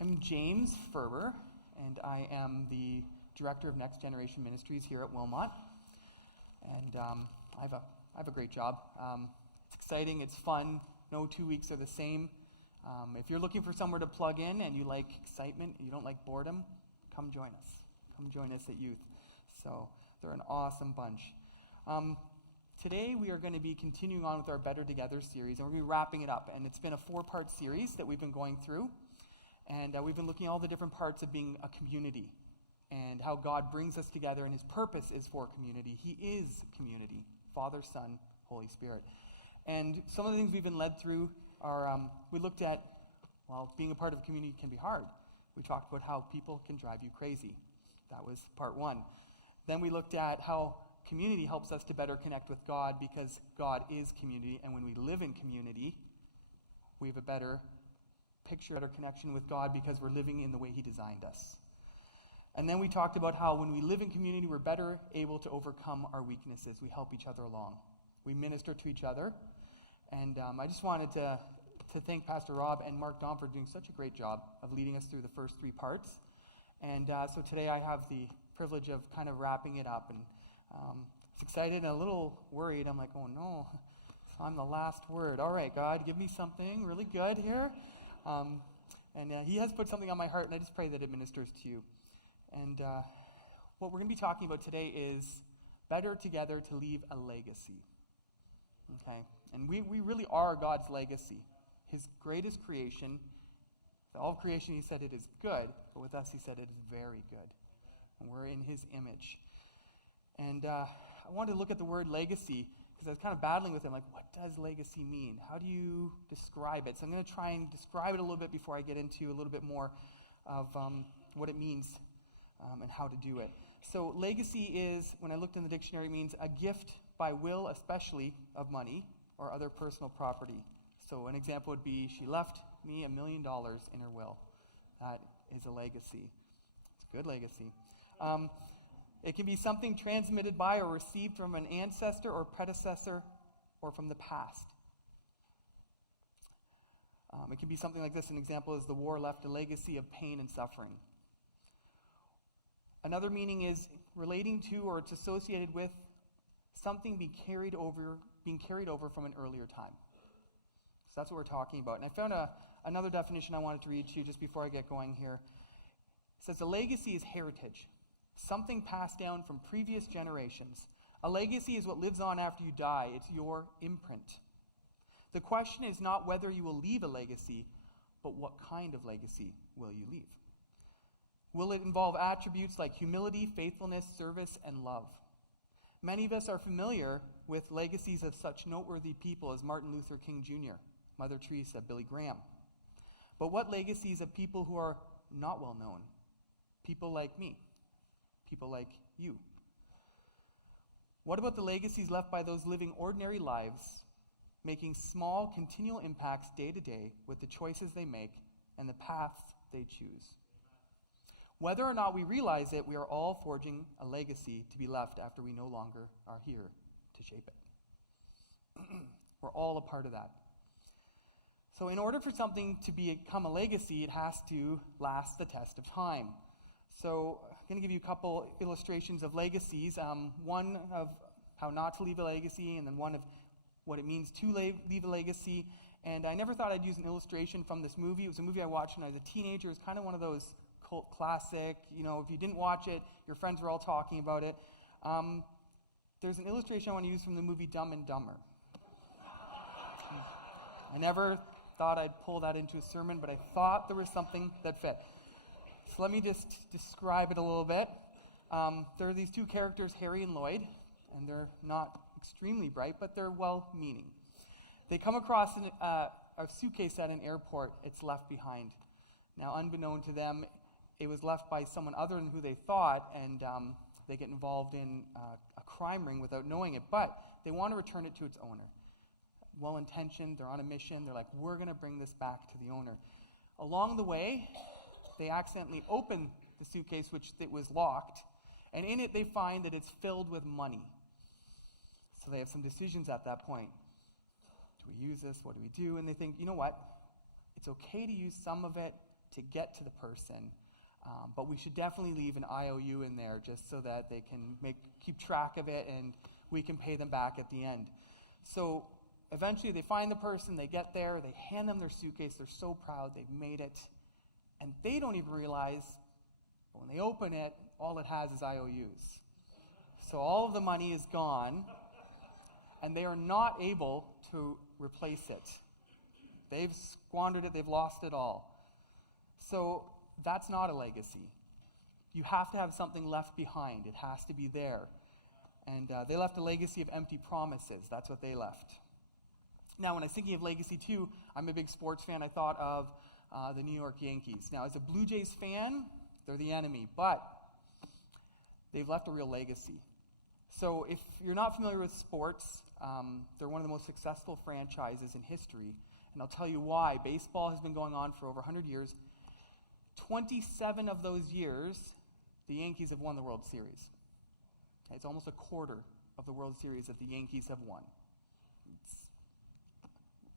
I'm James Ferber, and I am the Director of Next Generation Ministries here at Wilmot. And I have a great job. It's exciting, it's fun. No 2 weeks are the same. If you're looking for somewhere to plug in and you like excitement, you don't like boredom, come join us. Come join us at Youth. So they're an awesome bunch. Today we are going to be continuing on with our Better Together series, and we're going to be wrapping it up. And it's been a 4-part series that we've been going through. And we've been looking at all the different parts of being a community and how God brings us together, and his purpose is for community. He is community, Father, Son, Holy Spirit. And some of the things we've been led through are, we looked at, being a part of a community can be hard. We talked about how people can drive you crazy. That was part 1. Then we looked at how community helps us to better connect with God, because God is community, and when we live in community, we have a better picture, better connection with God, because we're living in the way he designed us. And then we talked about how when we live in community, we're better able to overcome our weaknesses. We help each other along. We minister to each other. And I just wanted to thank Pastor Rob and Mark Don for doing such a great job of leading us through the first 3 parts. And so today I have the privilege of kind of wrapping it up. And it's excited and a little worried. I'm like, oh no, I'm the last word. All right, God, give me something really good here. And he has put something on my heart, and I just pray that it ministers to you. And what we're going to be talking about today is better together to leave a legacy. Okay? And we really are God's legacy. His greatest creation. All of creation, he said it is good, but with us, he said it is very good. And we're in his image. And I wanted to look at the word legacy, because I was kind of battling with him, like, what does legacy mean? How do you describe it? So I'm going to try and describe it a little bit before I get into a little bit more of what it means and how to do it. So legacy is, when I looked in the dictionary, means a gift by will, especially of money or other personal property. So an example would be, she left me $1 million in her will. That is a legacy. It's a good legacy. It can be something transmitted by or received from an ancestor or predecessor or from the past. It can be something like this. An example is the war left a legacy of pain and suffering. Another meaning is relating to or it's associated with something being carried over from an earlier time. So that's what we're talking about. And I found another definition I wanted to read to you just before I get going here. It says a legacy is heritage. Something passed down from previous generations. A legacy is what lives on after you die. It's your imprint. The question is not whether you will leave a legacy, but what kind of legacy will you leave? Will it involve attributes like humility, faithfulness, service, and love? Many of us are familiar with legacies of such noteworthy people as Martin Luther King Jr., Mother Teresa, Billy Graham. But what legacies of people who are not well known? People like me. People like you. What about the legacies left by those living ordinary lives, making small, continual impacts day to day with the choices they make and the paths they choose? Whether or not we realize it, we are all forging a legacy to be left after we no longer are here to shape it. We're all a part of that. So in order for something to become a legacy, it has to last the test of time. So I'm going to give you a couple illustrations of legacies. One of how not to leave a legacy, and then one of what it means to leave a legacy. And I never thought I'd use an illustration from this movie. It was a movie I watched when I was a teenager. It was kind of one of those cult classic. You know, if you didn't watch it, your friends were all talking about it. There's an illustration I want to use from the movie Dumb and Dumber. I never thought I'd pull that into a sermon, but I thought there was something that fit. So let me just describe it a little bit. There are these 2 characters, Harry and Lloyd, and they're not extremely bright, but they're well-meaning. They come across a suitcase at an airport. It's left behind. Now, unbeknown to them, it was left by someone other than who they thought, and they get involved in a crime ring without knowing it, but they want to return it to its owner. Well-intentioned, they're on a mission. They're like, we're going to bring this back to the owner. Along the way, they accidentally open the suitcase, which it was locked, and in it they find that it's filled with money. So they have some decisions at that point. Do we use this? What do we do? And they think, you know what? It's okay to use some of it to get to the person, but we should definitely leave an IOU in there just so that they can keep track of it and we can pay them back at the end. So eventually they find the person, they get there, they hand them their suitcase, they're so proud they've made it, and they don't even realize, but when they open it, all it has is IOUs. So all of the money is gone, and they are not able to replace it. They've squandered it, they've lost it all. So that's not a legacy. You have to have something left behind. It has to be there. And they left a legacy of empty promises. That's what they left. Now, when I was thinking of legacy too, I'm a big sports fan. I thought of the New York Yankees. Now, as a Blue Jays fan, they're the enemy, but they've left a real legacy. So if you're not familiar with sports, they're one of the most successful franchises in history. And I'll tell you why. Baseball has been going on for over 100 years. 27 of those years, the Yankees have won the World Series. It's almost a quarter of the World Series that the Yankees have won.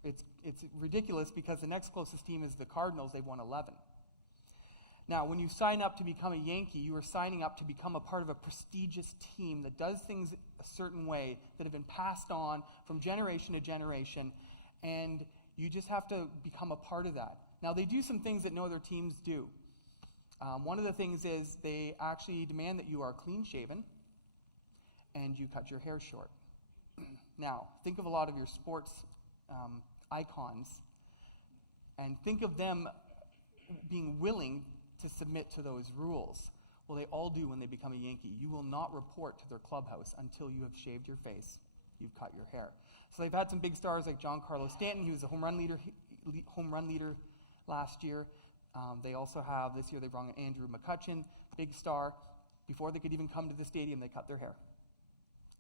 It's ridiculous because the next closest team is the Cardinals. They've won 11. Now, when you sign up to become a Yankee, you are signing up to become a part of a prestigious team that does things a certain way that have been passed on from generation to generation, and you just have to become a part of that. Now, they do some things that no other teams do. One of the things is they actually demand that you are clean-shaven and you cut your hair short. Now, think of a lot of your sports icons and think of them being willing to submit to those rules. Well, they all do when they become a Yankee. You will not report to their clubhouse until you have shaved your face, you've cut your hair. So they've had some big stars like Giancarlo Stanton. He was a home run leader last year. They also have, this year they brought in Andrew McCutchen, big star. Before they could even come to the stadium, they cut their hair.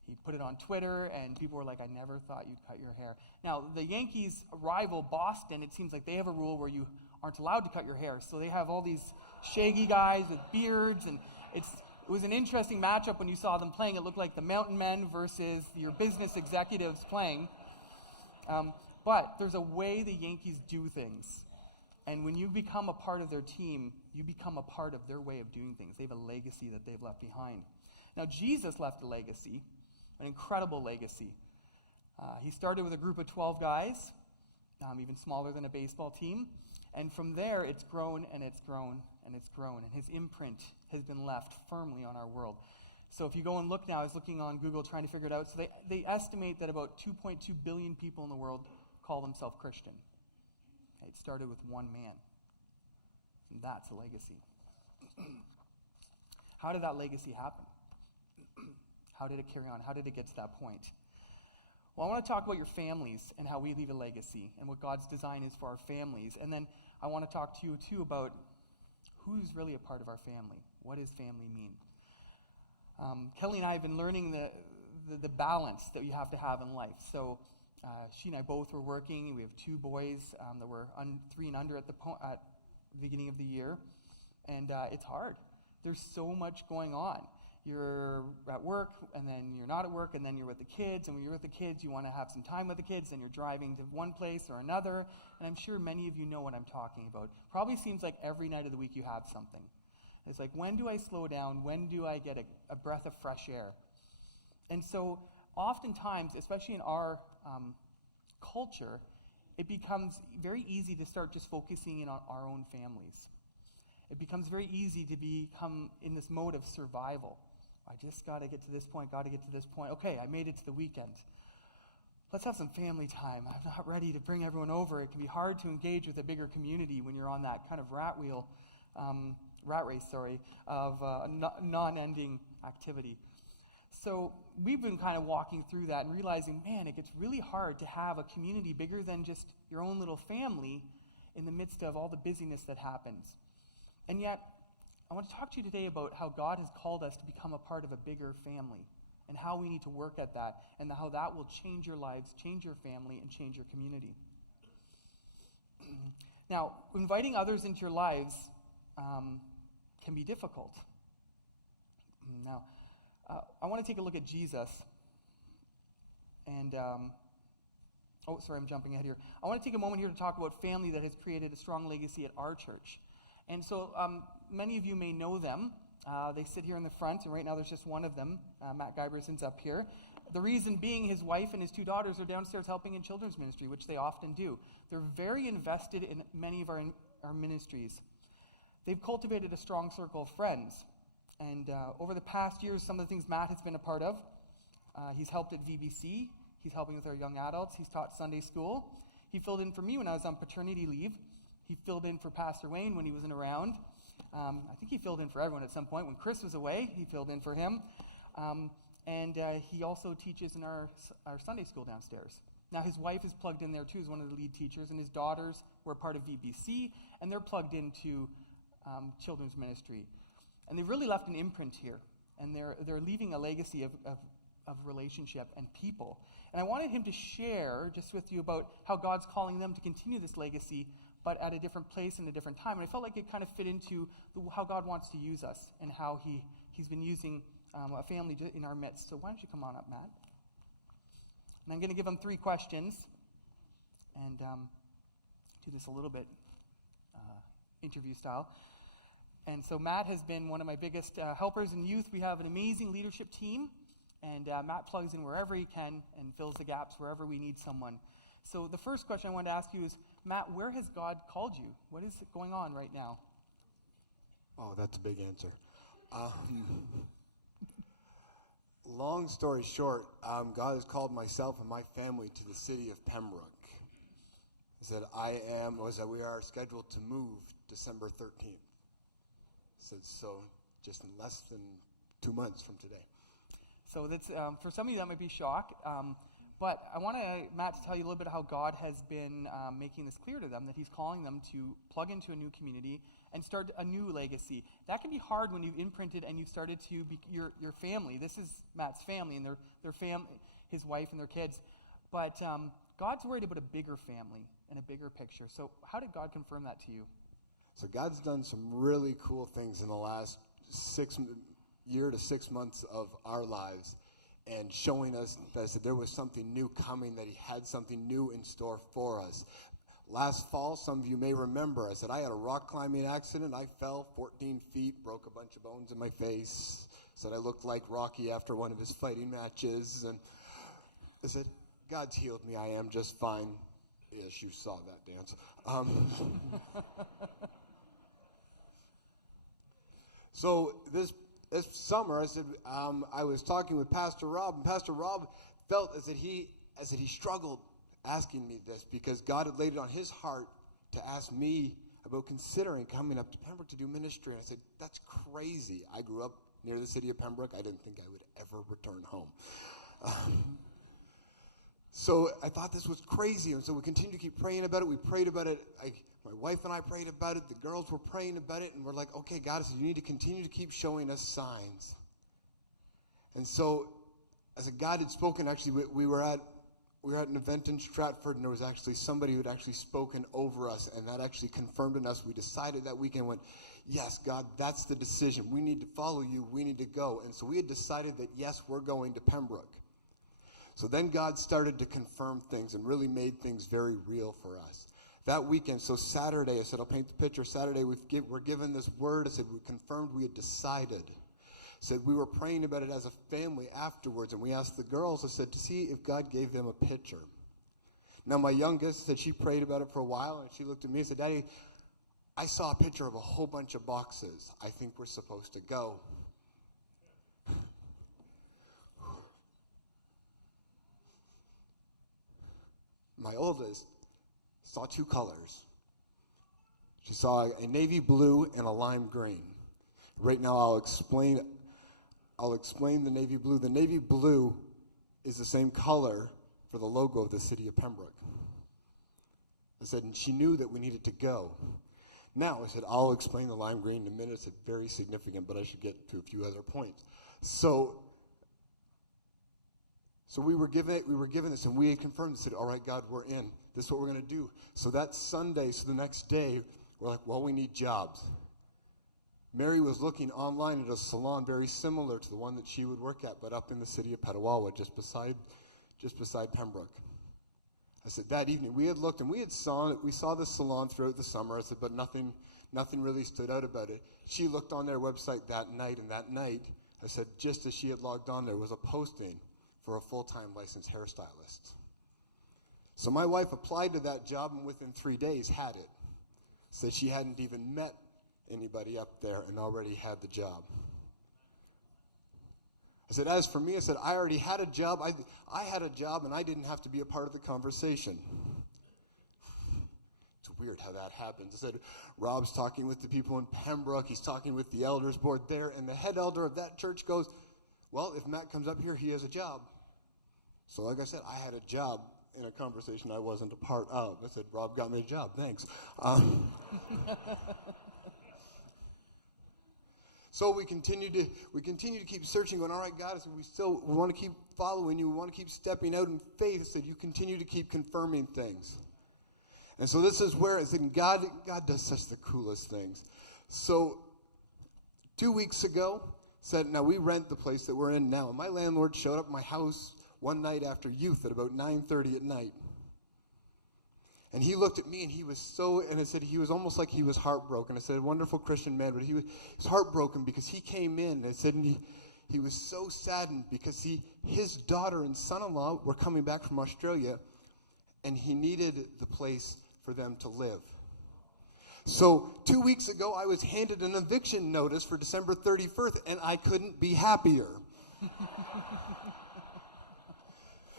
He put it on Twitter, and people were like, I never thought you'd cut your hair. Now, the Yankees' rival, Boston, it seems like they have a rule where you aren't allowed to cut your hair. So they have all these shaggy guys with beards, and it was an interesting matchup when you saw them playing. It looked like the mountain men versus your business executives playing. But there's a way the Yankees do things. And when you become a part of their team, you become a part of their way of doing things. They have a legacy that they've left behind. Now, Jesus left a legacy, an incredible legacy. He started with a group of 12 guys, even smaller than a baseball team. And from there, it's grown and it's grown and it's grown. And his imprint has been left firmly on our world. So if you go and look now, I was looking on Google trying to figure it out. So they estimate that about 2.2 billion people in the world call themselves Christian. It started with one man. And that's a legacy. How did that legacy happen? How did it carry on? How did it get to that point? Well, I want to talk about your families and how we leave a legacy and what God's design is for our families. And then I want to talk to you, too, about who's really a part of our family. What does family mean? Kelly and I have been learning the balance that you have to have in life. So she and I both were working. We have two boys that were 3 and under at the beginning of the year. And it's hard. There's so much going on. You're at work, and then you're not at work, and then you're with the kids. And when you're with the kids, you want to have some time with the kids, and you're driving to one place or another. And I'm sure many of you know what I'm talking about. Probably seems like every night of the week you have something. It's like, when do I slow down? When do I get a breath of fresh air? And so oftentimes, especially in our culture, it becomes very easy to start just focusing in on our own families. It becomes very easy to become in this mode of survival. I just got to get to this point, Okay, I made it to the weekend. Let's have some family time. I'm not ready to bring everyone over. It can be hard to engage with a bigger community when you're on that kind of rat race, of non-ending activity. So we've been kind of walking through that and realizing, man, it gets really hard to have a community bigger than just your own little family in the midst of all the busyness that happens. And yet, I want to talk to you today about how God has called us to become a part of a bigger family and how we need to work at that and how that will change your lives, change your family, and change your community. Now, inviting others into your lives can be difficult. Now, I want to take a look at Jesus. And, I'm jumping ahead here. I want to take a moment here to talk about family that has created a strong legacy at our church. And so many of you may know them. They sit here in the front, and right now there's just one of them. Matt Guyberson's up here. The reason being his wife and his 2 daughters are downstairs helping in children's ministry, which they often do. They're very invested in many of our ministries. They've cultivated a strong circle of friends. And over the past years, some of the things Matt has been a part of, he's helped at VBC. He's helping with our young adults. He's taught Sunday school. He filled in for me when I was on paternity leave. He filled in for Pastor Wayne when he wasn't around. I think he filled in for everyone at some point. When Chris was away, he filled in for him. And he also teaches in our Sunday school downstairs. Now, his wife is plugged in there, too, as one of the lead teachers, and his daughters were part of VBC, and they're plugged into children's ministry. And they've really left an imprint here, and they're leaving a legacy of relationship and people. And I wanted him to share just with you about how God's calling them to continue this legacy, but at a different place and a different time. And I felt like it kind of fit into how God wants to use us and how he's been using a family in our midst. So why don't you come on up, Matt? And I'm going to give them 3 questions and do this a little bit interview style. And so Matt has been one of my biggest helpers in youth. We have an amazing leadership team, and Matt plugs in wherever he can and fills the gaps wherever we need someone. So the first question I wanted to ask you is, Matt, where has God called you? What is going on right now? Oh, that's a big answer. Long story short, God has called myself and my family to the city of Pembroke. He said, we are scheduled to move December 13th. He said, so just in less than 2 months from today. So that's for some of you that might be shock. But I want Matt to tell you a little bit how God has been making this clear to them, that he's calling them to plug into a new community and start a new legacy. That can be hard when you've imprinted and you've started to be your family. This is Matt's family and their family, his wife and their kids. But God's worried about a bigger family and a bigger picture. So how did God confirm that to you? So God's done some really cool things in the last 6 year to 6 months of our lives, and showing us that there was something new coming, that he had something new in store for us. Last fall, some of you may remember, I said I had a rock climbing accident. I fell 14 feet, broke a bunch of bones in my face. Said I looked like Rocky after one of his fighting matches. And I said, God's healed me. I am just fine. Yes, you saw that dance. So this summer, I said, I was talking with Pastor Rob, and Pastor Rob felt as that he struggled asking me this, because God had laid it on his heart to ask me about considering coming up to Pembroke to do ministry. And I said, that's crazy. I grew up near the city of Pembroke. I didn't think I would ever return home. So I thought this was crazy, and so we continued to keep praying about it. We prayed about it. My wife and I prayed about it. The girls were praying about it, and we're like, okay, God, you need to continue to keep showing us signs. And so, as God had spoken, actually, we were at an event in Stratford, and there was actually somebody who had actually spoken over us, and that actually confirmed in us. We decided that weekend, went, yes, God, that's the decision. We need to follow you. We need to go. And so we had decided that, yes, we're going to Pembroke. So then God started to confirm things and really made things very real for us. That weekend, so Saturday, I said, I'll paint the picture. Saturday, we're given this word. I said, we confirmed we had decided. I said, we were praying about it as a family afterwards, and we asked the girls, I said, to see if God gave them a picture. Now, my youngest said she prayed about it for a while, and she looked at me and said, Daddy, I saw a picture of a whole bunch of boxes. I think we're supposed to go. My oldest saw 2 colors. She saw a navy blue and a lime green. Right now I'll explain the navy blue. The navy blue is the same color for the logo of the city of Pembroke. I said, and she knew that we needed to go. Now, I said, I'll explain the lime green in a minute. It's very significant, but I should get to a few other points. So we were given this, and we had confirmed and said, all right, God, we're in. This is what we're going to do. So that Sunday, so the next day, we're like, well, we need jobs. Mary was looking online at a salon very similar to the one that she would work at, but up in the city of Petawawa, just beside Pembroke. I said, that evening, we had looked, and we saw this salon throughout the summer. I said, but nothing Nothing really stood out about it. She looked on their website that night, and that night, I said, just as she had logged on, there was a posting for a full-time licensed hairstylist. So my wife applied to that job, and within 3 days had it. Said she hadn't even met anybody up there and already had the job. I said, as for me, I said, I already had a job. I had a job, and I didn't have to be a part of the conversation. It's weird how that happens. I said, Rob's talking with the people in Pembroke. He's talking with the elders board there, and the head elder of that church goes, well, if Matt comes up here, he has a job. So like I said, I had a job in a conversation I wasn't a part of. I said, Rob got me a job, thanks. So we continue to keep searching, going, all right, God, I said, we want to keep following you. We want to keep stepping out in faith. I said, you continue to keep confirming things. And so this is where I said, God does such the coolest things. So 2 weeks ago, said, now we rent the place that we're in now. And my landlord showed up at my house one night after youth at about 9:30 at night. And he looked at me, and I said, he was almost like he was heartbroken. I said, a wonderful Christian man, but he was heartbroken because he came in, and I said, and he was so saddened because his daughter and son-in-law were coming back from Australia, and he needed the place for them to live. So 2 weeks ago, I was handed an eviction notice for December 31st, and I couldn't be happier.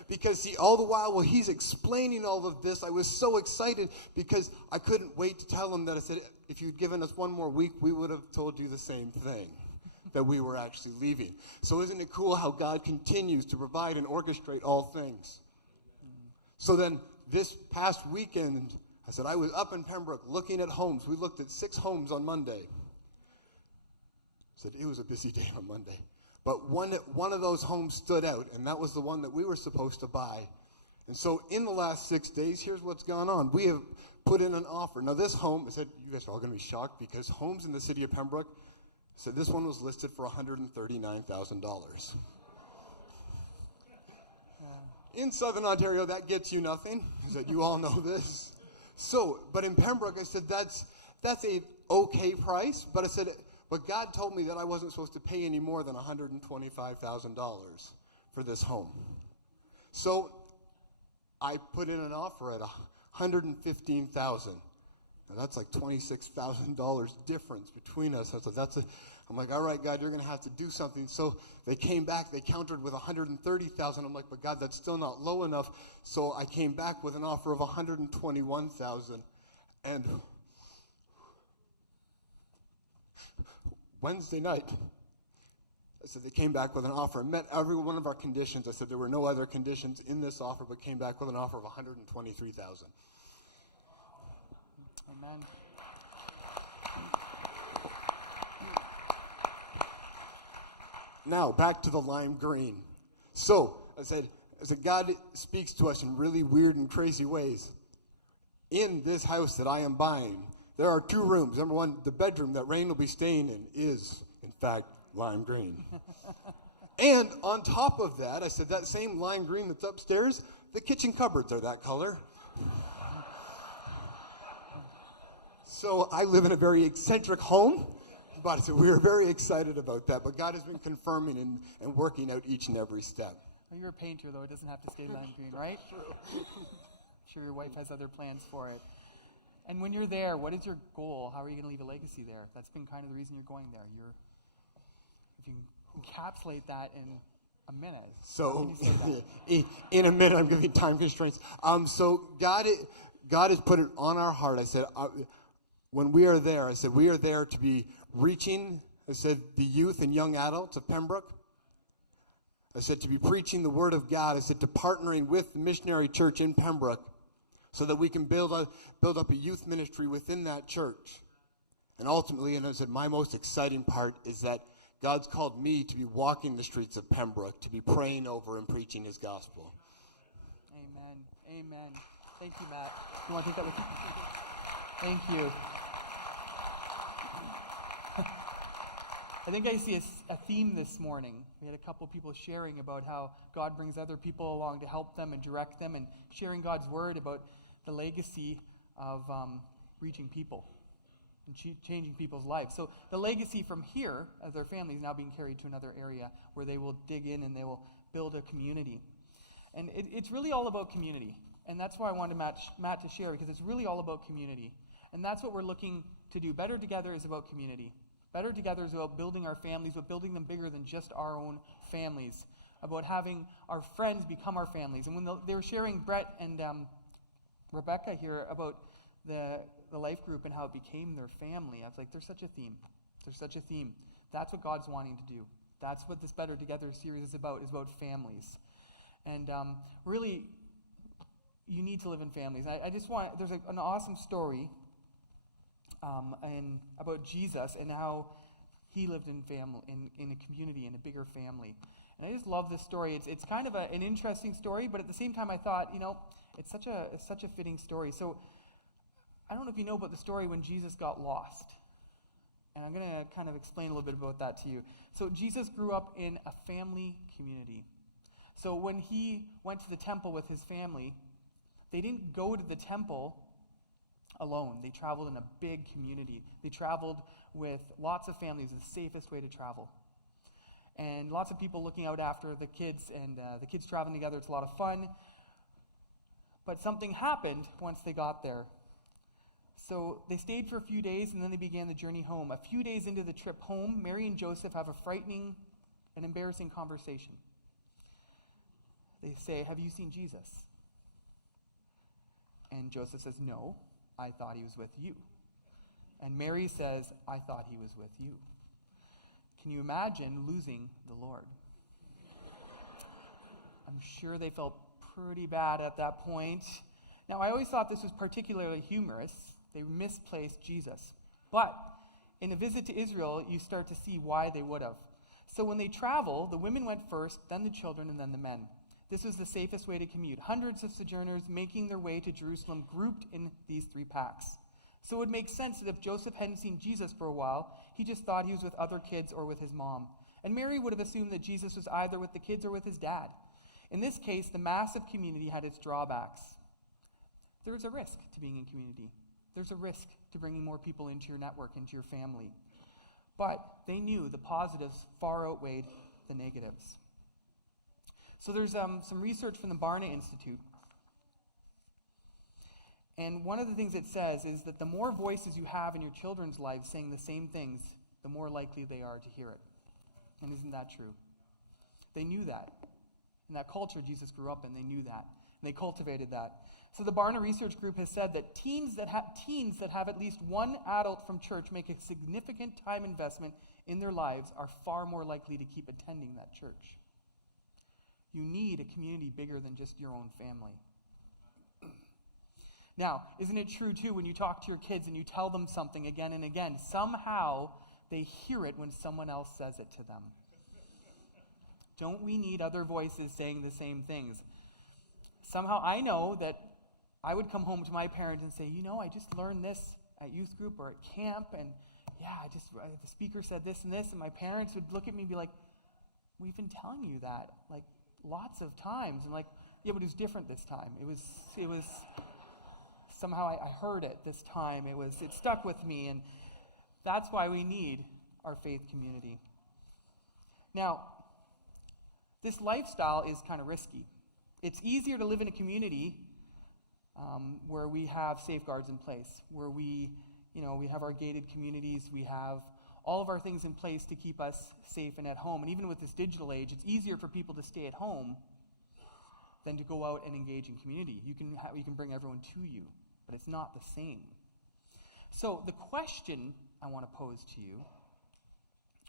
Because, see, all the while he's explaining all of this, I was so excited because I couldn't wait to tell him that I said, if you'd given us one more week, we would have told you the same thing, that we were actually leaving. So isn't it cool how God continues to provide and orchestrate all things? So then this past weekend, I said, I was up in Pembroke looking at homes. We looked at 6 homes on Monday. I said, it was a busy day on Monday. But one of those homes stood out, and that was the one that we were supposed to buy. And so in the last 6 days, here's what's gone on. We have put in an offer. Now this home, I said, you guys are all going to be shocked because homes in the city of Pembroke, I said this one was listed for $139,000. In Southern Ontario, that gets you nothing. I said, you all know this. So, but in Pembroke, I said, that's a okay price. But I said, but God told me that I wasn't supposed to pay any more than $125,000 for this home. So I put in an offer at $115,000. Now that's like $26,000 difference between us. I'm like, all right, God, you're going to have to do something. So they came back. They countered with $130,000. I'm like, but God, that's still not low enough. So I came back with an offer of $121,000. And Wednesday night, I said they came back with an offer. I met every one of our conditions. I said there were no other conditions in this offer, but came back with an offer of $123,000. Amen. Now, back to the lime green. So, I said, God speaks to us in really weird and crazy ways. In this house that I am buying, there are 2 rooms. Number one, the bedroom that Rain will be staying in is, in fact, lime green. And on top of that, I said, that same lime green that's upstairs, the kitchen cupboards are that color. So I live in a very eccentric home. But so we were very excited about that. But God has been confirming and working out each and every step. Well, you're a painter, though. It doesn't have to stay lime green, right? True. I'm sure your wife has other plans for it. And when you're there, what is your goal? How are you going to leave a legacy there? That's been kind of the reason you're going there. If you encapsulate that in a minute. So how can you say that? in a minute, I'm giving time constraints. So God has put it on our heart. I said, when we are there, I said, we are there to be reaching, I said, the youth and young adults of Pembroke. I said, to be preaching the word of God. I said, to partnering with the missionary church in Pembroke so that we can build up a youth ministry within that church. And ultimately, and I said, my most exciting part is that God's called me to be walking the streets of Pembroke, to be praying over and preaching his gospel. Amen. Amen. Thank you, Matt. You want to take that with you? Thank you. I think I see a theme this morning. We had a couple people sharing about how God brings other people along to help them and direct them, and sharing God's word about the legacy of reaching people. and changing people's lives. So the legacy from here, as their family, is now being carried to another area where they will dig in and they will build a community. And it's really all about community. And that's why I wanted Matt to share, because it's really all about community. And that's what we're looking to do. Better Together is about community. Better Together is about building our families, but building them bigger than just our own families. About having our friends become our families. And when they were sharing, Brett and Rebecca here, about the life group and how it became their family, I was like, there's such a theme. There's such a theme. That's what God's wanting to do. That's what this Better Together series is about families. And really, you need to live in families. I just want, there's an awesome story about Jesus and how he lived in family, in a community, in a bigger family. And I just love this story. It's kind of an interesting story, but at the same time I thought, it's such a fitting story. So I don't know if you know about the story when Jesus got lost. And I'm going to kind of explain a little bit about that to you. So Jesus grew up in a family community. So when he went to the temple with his family, they didn't go to the temple alone. They traveled in a big community. They traveled with lots of families, the safest way to travel. And lots of people looking out after the kids, and the kids traveling together. It's a lot of fun. But something happened once they got there. So they stayed for a few days, and then they began the journey home. A few days into the trip home, Mary and Joseph have a frightening and embarrassing conversation. They say, "Have you seen Jesus?" And Joseph says, "No, I thought he was with you." And Mary says, "I thought he was with you." Can you imagine losing the Lord? I'm sure they felt pretty bad at that point. Now, I always thought this was particularly humorous. They misplaced Jesus. But in a visit to Israel, you start to see why they would have. So when they travel, the women went first, then the children, and then the men. This was the safest way to commute. Hundreds of sojourners making their way to Jerusalem grouped in these three packs. So it would make sense that if Joseph hadn't seen Jesus for a while, he just thought he was with other kids or with his mom. And Mary would have assumed that Jesus was either with the kids or with his dad. In this case, the massive community had its drawbacks. There's a risk to being in community. There's a risk to bringing more people into your network, into your family. But they knew the positives far outweighed the negatives. So there's some research from the Barna Institute. And one of the things it says is that the more voices you have in your children's lives saying the same things, the more likely they are to hear it. And isn't that true? They knew that. In that culture Jesus grew up in, they knew that. And they cultivated that. So the Barna Research Group has said that teens that have at least one adult from church make a significant time investment in their lives are far more likely to keep attending that church. You need a community bigger than just your own family. Now, isn't it true, too, when you talk to your kids and you tell them something again and again, somehow they hear it when someone else says it to them? Don't we need other voices saying the same things? Somehow I know that I would come home to my parents and say, I just learned this at youth group or at camp, and the speaker said this and this, and my parents would look at me and be like, "We've been telling you that, like, lots of times." And like, "Yeah, but it was different this time. It was somehow I heard it this time. It stuck with me." And that's why we need our faith community. Now, this lifestyle is kind of risky. It's easier to live in a community where we have safeguards in place, where we have our gated communities, we have all of our things in place to keep us safe and at home. And even with this digital age, it's easier for people to stay at home than to go out and engage in community. You can bring everyone to you, but it's not the same. So the question I want to pose to you,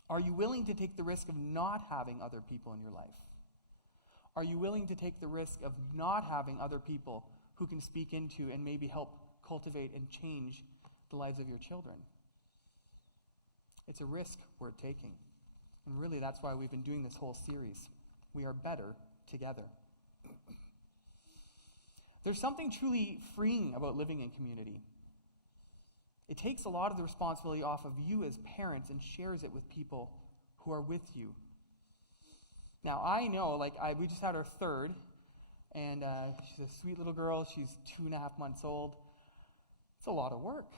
are you willing to take the risk of not having other people in your life? Are you willing to take the risk of not having other people who can speak into and maybe help cultivate and change the lives of your children? It's a risk worth taking. And really, that's why we've been doing this whole series. We are better together. There's something truly freeing about living in community. It takes a lot of the responsibility off of you as parents and shares it with people who are with you. Now, I know, we just had our third, and she's a sweet little girl. She's 2.5 months old. It's a lot of work.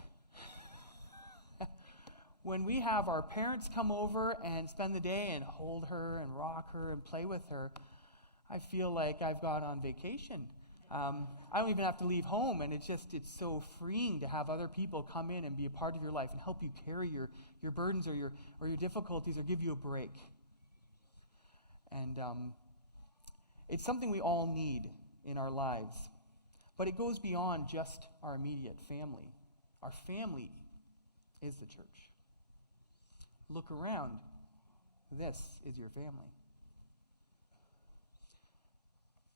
when we have our parents come over and spend the day and hold her and rock her and play with her, I feel like I've gone on vacation. I don't even have to leave home, and it's so freeing to have other people come in and be a part of your life and help you carry your burdens or your difficulties or give you a break. And it's something we all need in our lives. But it goes beyond just our immediate family. Our family is the church. Look around. This is your family.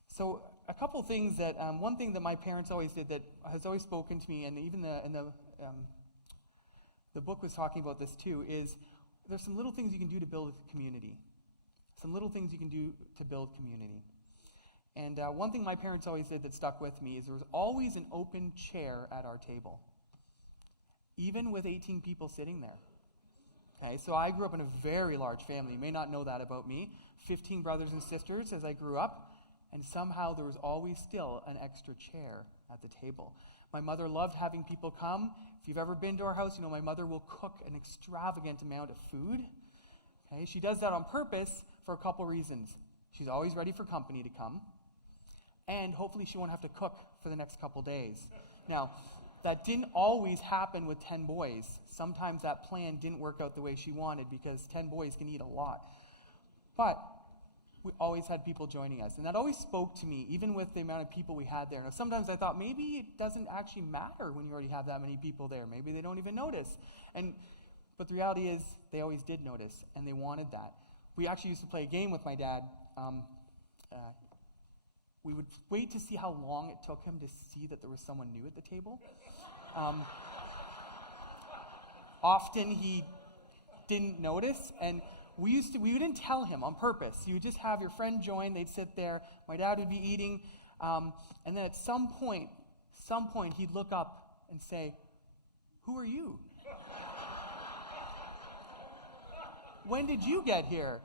So a couple things that, one thing that my parents always did that has always spoken to me, and even the book was talking about this too, is there's some little things you can do to build a community. Some little things you can do to build community. And one thing my parents always did that stuck with me is there was always an open chair at our table, even with 18 people sitting there. Okay, so I grew up in a very large family. You may not know that about me. 15 brothers and sisters as I grew up. And somehow there was always still an extra chair at the table. My mother loved having people come. If you've ever been to our house, you know my mother will cook an extravagant amount of food. Okay, she does that on purpose for a couple reasons. She's always ready for company to come. And hopefully she won't have to cook for the next couple days. Now, that didn't always happen with 10 boys. Sometimes that plan didn't work out the way she wanted because 10 boys can eat a lot. But we always had people joining us. And that always spoke to me, even with the amount of people we had there. Now, sometimes I thought maybe it doesn't actually matter when you already have that many people there. Maybe they don't even notice. But the reality is they always did notice, and they wanted that. We actually used to play a game with my dad. We would wait to see how long it took him to see that there was someone new at the table. Often he didn't notice, and we wouldn't tell him on purpose. You would just have your friend join, they'd sit there, my dad would be eating, and then at some point he'd look up and say, "Who are you? When did you get here?"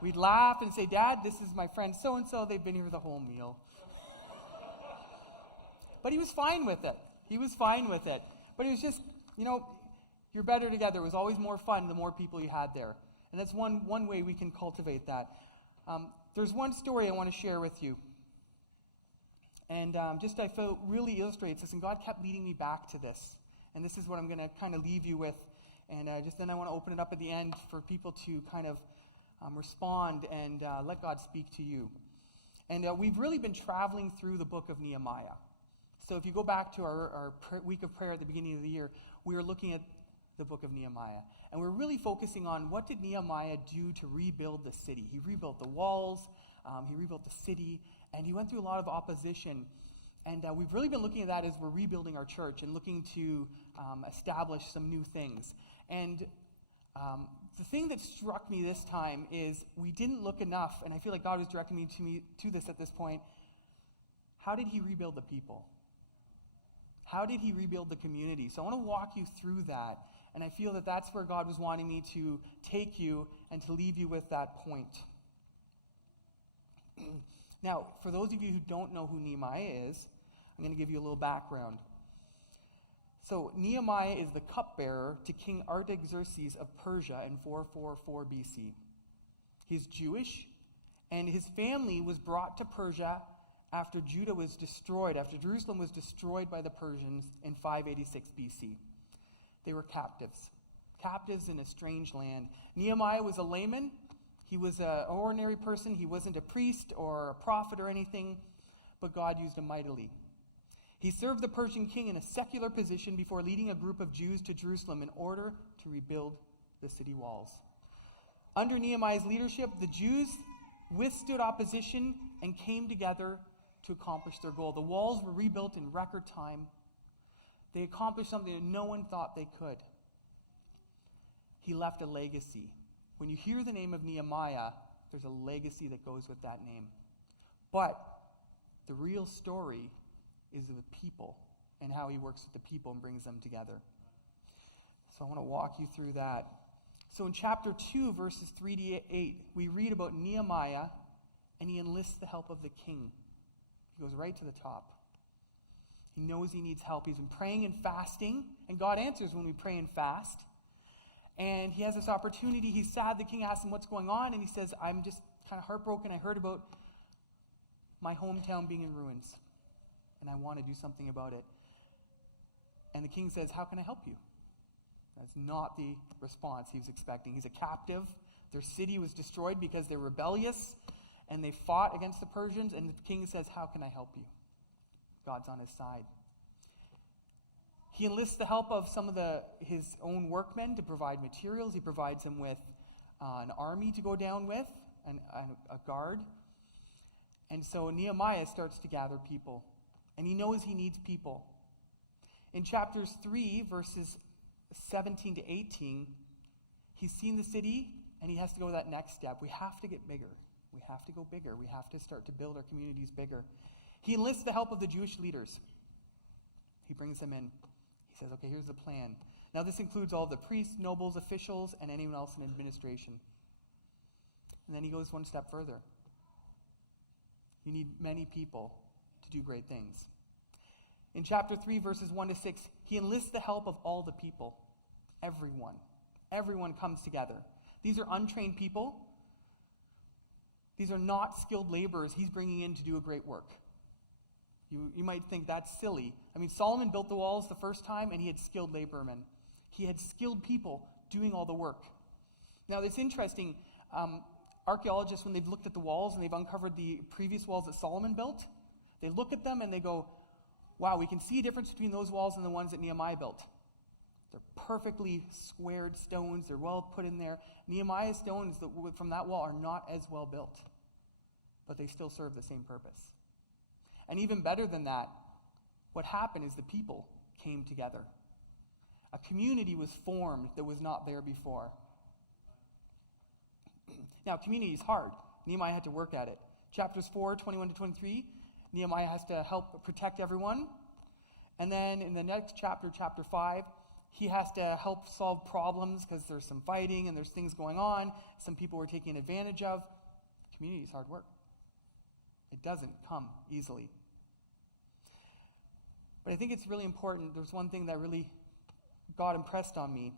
We'd laugh and say, "Dad, this is my friend so-and-so, they've been here the whole meal." But he was fine with it. But it was just, you're better together. It was always more fun the more people you had there. And that's one way we can cultivate that. There's one story I want to share with you. And I feel really illustrates this. And God kept leading me back to this. And this is what I'm going to kind of leave you with. And then I want to open it up at the end for people to kind of respond and let God speak to you. And we've really been traveling through the book of Nehemiah. So if you go back to our week of prayer at the beginning of the year, we were looking at the book of Nehemiah. And we're really focusing on what did Nehemiah do to rebuild the city. He rebuilt the walls, he rebuilt the city, and he went through a lot of opposition. And we've really been looking at that as we're rebuilding our church and looking to establish some new things. And the thing that struck me this time is we didn't look enough, and I feel like God was directing me to this at this point. How did he rebuild the people? How did he rebuild the community? So I want to walk you through that, and I feel that that's where God was wanting me to take you and to leave you with that point. Now, for those of you who don't know who Nehemiah is, I'm going to give you a little background. So Nehemiah is the cupbearer to King Artaxerxes of Persia in 444 BC. He's Jewish, and his family was brought to Persia after Jerusalem was destroyed by the Persians in 586 BC. They were captives in a strange land. Nehemiah was a layman. He was an ordinary person. He wasn't a priest or a prophet or anything, but God used him mightily. He served the Persian king in a secular position before leading a group of Jews to Jerusalem in order to rebuild the city walls. Under Nehemiah's leadership, the Jews withstood opposition and came together to accomplish their goal. The walls were rebuilt in record time. They accomplished something that no one thought they could. He left a legacy. When you hear the name of Nehemiah, there's a legacy that goes with that name. But the real story is the people and how he works with the people and brings them together. So I want to walk you through that. So in chapter 2, verses 3 to 8, we read about Nehemiah, and he enlists the help of the king. He goes right to the top. He knows he needs help. He's been praying and fasting, and God answers when we pray and fast. And he has this opportunity. He's sad. The king asks him what's going on, and he says, I'm just kind of heartbroken. I heard about my hometown being in ruins, and I want to do something about it. And the king says, how can I help you? That's not the response he was expecting. He's a captive. Their city was destroyed because they're rebellious, and they fought against the Persians, and the king says, how can I help you? God's on his side. He enlists the help of some of his own workmen to provide materials. He provides him with an army to go down with, and a guard. And so Nehemiah starts to gather people, and he knows he needs people. In chapters 3, verses 17 to 18, he's seen the city, and he has to go that next step. We have to get bigger. We have to go bigger. We have to start to build our communities bigger. He enlists the help of the Jewish leaders. He brings them in. He says, okay, here's the plan. Now this includes all the priests, nobles, officials, and anyone else in administration. And then he goes one step further. You need many people to do great things. In chapter 3, verses 1 to 6, he enlists the help of all the people. Everyone. Everyone comes together. These are untrained people. These are not skilled laborers he's bringing in to do a great work. You might think that's silly. I mean, Solomon built the walls the first time, and he had skilled laborermen. He had skilled people doing all the work. Now, it's interesting. Archaeologists, when they've looked at the walls and they've uncovered the previous walls that Solomon built, they look at them and they go, wow, we can see a difference between those walls and the ones that Nehemiah built. They're perfectly squared stones. They're well put in there. Nehemiah's stones from that wall are not as well built, but they still serve the same purpose. And even better than that, what happened is the people came together. A community was formed that was not there before. Now, community is hard. Nehemiah had to work at it. Chapters 4, 21 to 23, Nehemiah has to help protect everyone. And then in the next chapter, chapter 5, he has to help solve problems because there's some fighting and there's things going on. Some people were taken advantage of. Community is hard work. It doesn't come easily. But I think it's really important. There's one thing that really God impressed on me.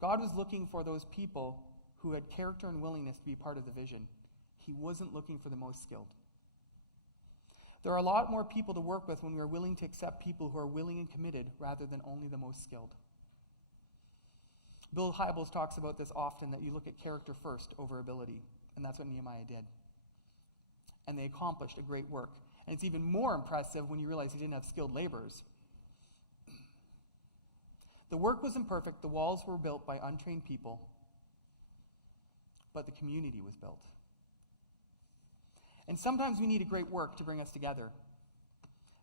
God was looking for those people who had character and willingness to be part of the vision. He wasn't looking for the most skilled. There are a lot more people to work with when we are willing to accept people who are willing and committed rather than only the most skilled. Bill Hybels talks about this often, that you look at character first over ability. And that's what Nehemiah did. And they accomplished a great work. And it's even more impressive when you realize he didn't have skilled laborers. The work was imperfect. The walls were built by untrained people. But the community was built. And sometimes we need a great work to bring us together.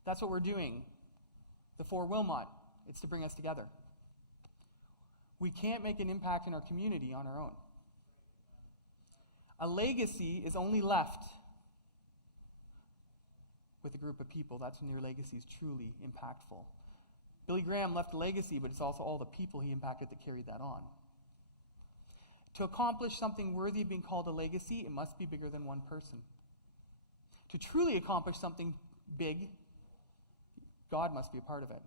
That's what we're doing. The For Wilmot, it's to bring us together. We can't make an impact in our community on our own. A legacy is only left with a group of people. That's when your legacy is truly impactful. Billy Graham left a legacy, but it's also all the people he impacted that carried that on. To accomplish something worthy of being called a legacy, it must be bigger than one person. To truly accomplish something big, God must be a part of it.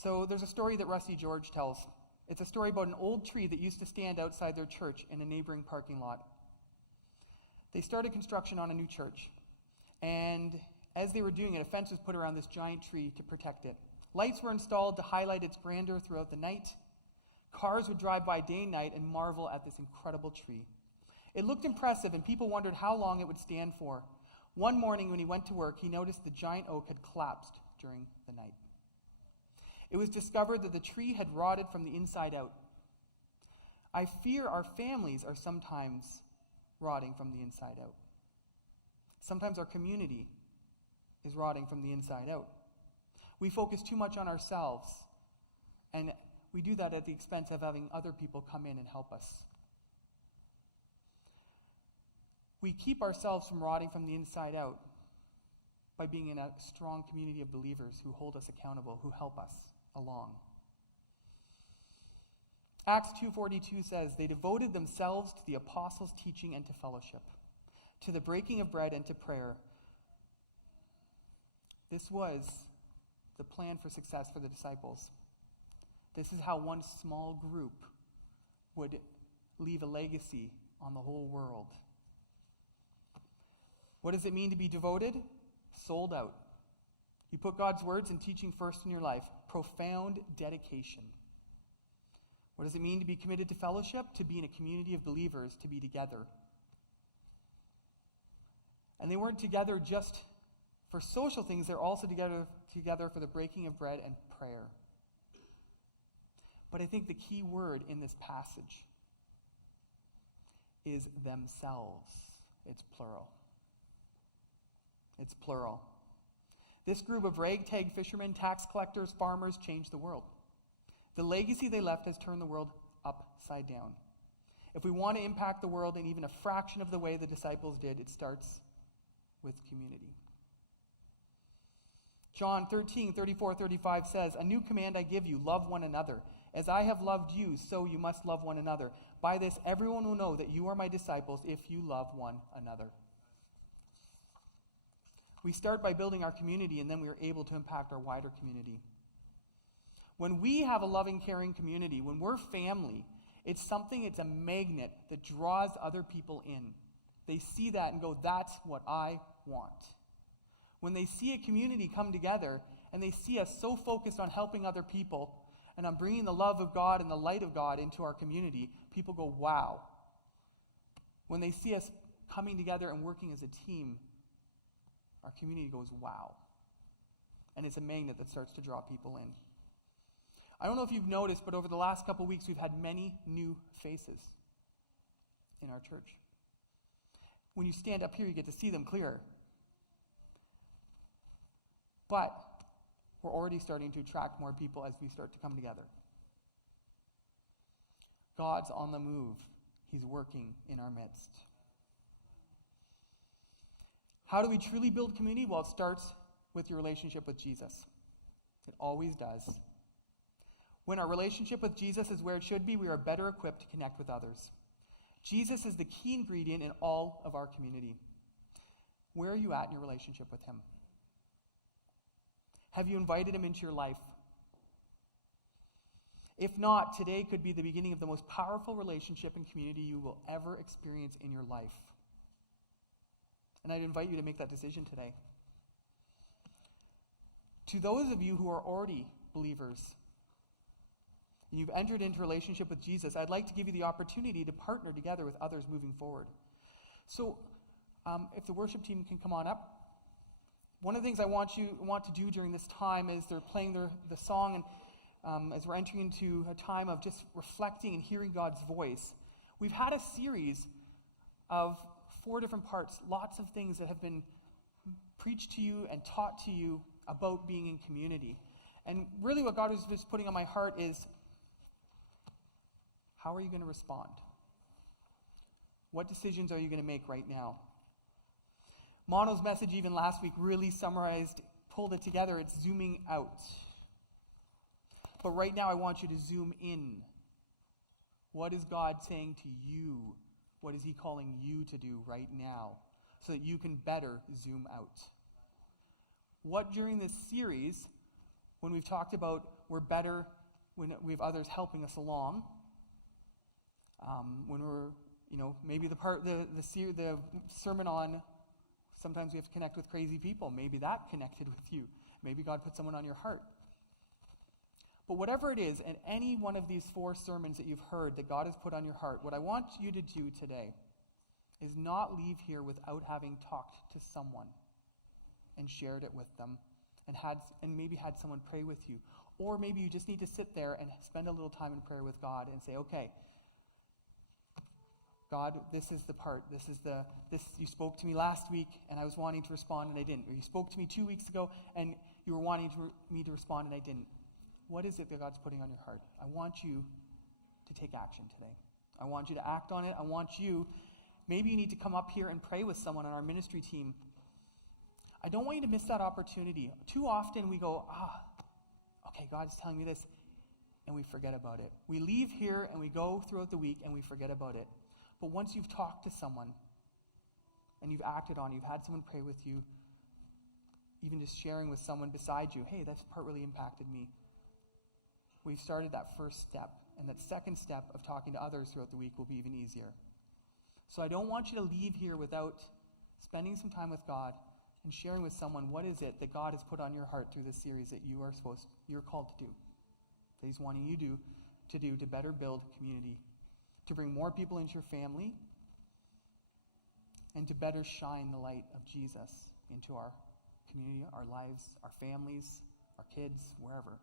So there's a story that Rusty George tells. It's a story about an old tree that used to stand outside their church in a neighboring parking lot. They started construction on a new church. And as they were doing it, a fence was put around this giant tree to protect it. Lights were installed to highlight its grandeur throughout the night. Cars would drive by day and night and marvel at this incredible tree. It looked impressive, and people wondered how long it would stand for. One morning when he went to work, he noticed the giant oak had collapsed during the night. It was discovered that the tree had rotted from the inside out. I fear our families are sometimes rotting from the inside out. Sometimes our community is rotting from the inside out. We focus too much on ourselves, and we do that at the expense of having other people come in and help us. We keep ourselves from rotting from the inside out by being in a strong community of believers who hold us accountable, who help us along. Acts 2:42 says, "They devoted themselves to the apostles' teaching and to fellowship, to the breaking of bread and to prayer. This was the plan for success for the disciples. This is how one small group would leave a legacy on the whole world. What does it mean to be devoted? Sold out. You put God's words and teaching first in your life. Profound dedication. What does it mean to be committed to fellowship? To be in a community of believers, to be together. And they weren't together just for social things, they're also together for the breaking of bread and prayer. But I think the key word in this passage is themselves. It's plural. It's plural. This group of ragtag fishermen, tax collectors, farmers changed the world. The legacy they left has turned the world upside down. If we want to impact the world in even a fraction of the way the disciples did, it starts with community. John 13:34-35 says, "A new command I give you, love one another. As I have loved you, so you must love one another. By this, everyone will know that you are my disciples if you love one another." We start by building our community, and then we are able to impact our wider community. When we have a loving, caring community, when we're family, it's a magnet that draws other people in. They see that and go, that's what I want. When they see a community come together and they see us so focused on helping other people and on bringing the love of God and the light of God into our community, people go, wow. When they see us coming together and working as a team, our community goes, wow. And it's a magnet that starts to draw people in. I don't know if you've noticed, but over the last couple weeks, we've had many new faces in our church. When you stand up here, you get to see them clearer. But we're already starting to attract more people as we start to come together. God's on the move. He's working in our midst. How do we truly build community? Well, it starts with your relationship with Jesus. It always does. When our relationship with Jesus is where it should be, we are better equipped to connect with others. Jesus is the key ingredient in all of our community. Where are you at in your relationship with him? Have you invited him into your life? If not, today could be the beginning of the most powerful relationship and community you will ever experience in your life. And I'd invite you to make that decision today. To those of you who are already believers, and you've entered into a relationship with Jesus, I'd like to give you the opportunity to partner together with others moving forward. So, if the worship team can come on up. One of the things I want to do during this time is they're playing the song, and as we're entering into a time of just reflecting and hearing God's voice, we've had a series of 4 different parts, lots of things that have been preached to you and taught to you about being in community. And really what God was just putting on my heart is, how are you going to respond? What decisions are you going to make right now? Mono's message even last week really summarized, pulled it together. It's zooming out. But right now I want you to zoom in. What is God saying to you? What is he calling you to do right now so that you can better zoom out? What during this series, when we've talked about we're better when we have others helping us along, when we're, maybe the sermon on sometimes we have to connect with crazy people. Maybe that connected with you. Maybe God put someone on your heart. But whatever it is, and any one of these 4 sermons that you've heard that God has put on your heart, what I want you to do today is not leave here without having talked to someone and shared it with them and maybe had someone pray with you. Or maybe you just need to sit there and spend a little time in prayer with God and say, okay, God, this is the part. You spoke to me last week and I was wanting to respond and I didn't. Or you spoke to me 2 weeks ago and you were wanting me to respond and I didn't. What is it that God's putting on your heart? I want you to take action today. I want you to act on it. Maybe you need to come up here and pray with someone on our ministry team. I don't want you to miss that opportunity. Too often we go, okay, God's telling me this, and we forget about it. We leave here and we go throughout the week and we forget about it. But once you've talked to someone and you've acted on it, you've had someone pray with you, even just sharing with someone beside you, hey, this part really impacted me. We've started that first step, and that second step of talking to others throughout the week will be even easier. So I don't want you to leave here without spending some time with God and sharing with someone what is it that God has put on your heart through this series that you're called to do, that he's wanting you to do to better build community, to bring more people into your family, and to better shine the light of Jesus into our community, our lives, our families, our kids, wherever.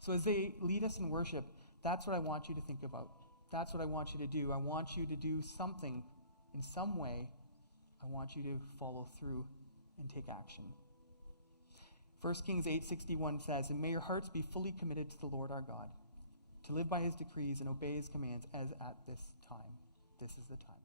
So as they lead us in worship, that's what I want you to think about. That's what I want you to do. I want you to do something in some way. I want you to follow through and take action. 1 Kings 8:61 says, "And may your hearts be fully committed to the Lord our God, to live by his decrees and obey his commands as at this time." This is the time.